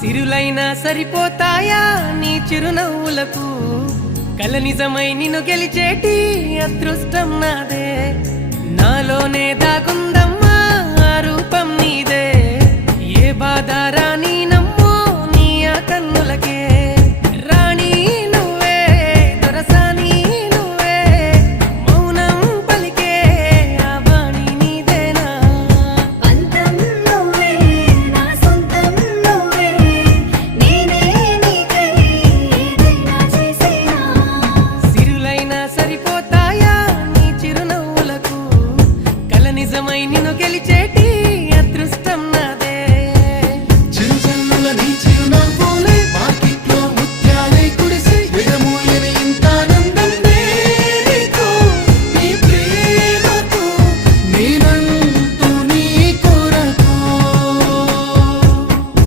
సిరులైనా సరిపోతాయా నీ చిరునవ్వులకు కల నిజమై నిన్ను గెలిచేటి అదృష్టం నాదే నాలోనే దాగుందమ్మా ఆ రూపం నీదే ఏ బాధ రాని